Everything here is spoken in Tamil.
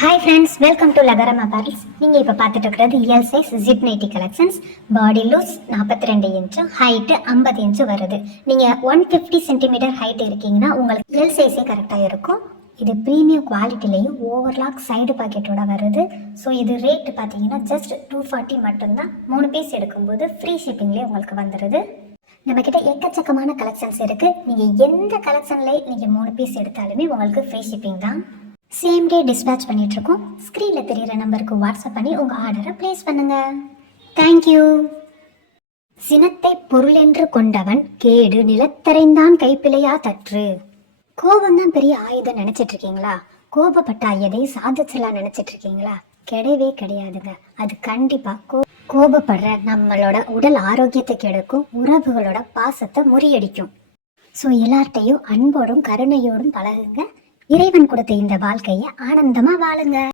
Hi friends, welcome to Lagaram apparels. நீங்கள் இப்போ பார்த்துட்டு இருக்கிறது L size zip nighty collections. Body loose 42 inch, height 50 inch வருது. நீங்கள் 150 சென்டிமீட்டர் ஹைட் இருக்கீங்கன்னா உங்களுக்கு எல் சைஸே கரெக்டாக இருக்கும். இது ப்ரீமியம் குவாலிட்டிலையும் ஓவர்லாக் சைடு பாக்கெட்டோட வருது. ஸோ இது ரேட்டு பார்த்தீங்கன்னா ஜஸ்ட் 240 மட்டும்தான். 3 பீஸ் எடுக்கும்போது ஃப்ரீ ஷிப்பிங்லேயே உங்களுக்கு வந்துடுது. நம்மக்கிட்ட எக்கச்சக்கமான கலெக்ஷன்ஸ் இருக்குது. நீங்கள் எந்த கலெக்ஷன்லேயே நீங்கள் 3 பீஸ் எடுத்தாலுமே உங்களுக்கு ஃப்ரீ ஷிப்பிங் தான். சேம் டே டிஸ்பேச் பண்ணிகிட்ருக்கோம். ஸ்க்ரீனில் தெரிகிற நம்பருக்கு வாட்ஸ்அப் பண்ணி உங்கள் ஆர்டரை ப்ளேஸ் பண்ணுங்கள். தேங்க்யூ. சினத்தை பொருளென்று கொண்டவன் கேடு நிலத்தரைந்தான் கைப்பிழையா தற்று. கோபம்தான் பெரிய ஆயுதம் நினச்சிட்டு இருக்கீங்களா? கோபப்பட்டா எதையும் சாதிச்சலாம் நினச்சிட்டு இருக்கீங்களா? கிடையவே கிடையாதுங்க. அது கண்டிப்பாக கோபப்படுற நம்மளோட உடல் ஆரோக்கியத்தை கெடுக்கும், உறவுகளோட பாசத்தை முறியடிக்கும். ஸோ எல்லார்ட்டையும் அன்போடும் கருணையோடும் பழகுங்க. இறைவன் கொடுத்த இந்த வாழ்க்கையை ஆனந்தமா வாழுங்க.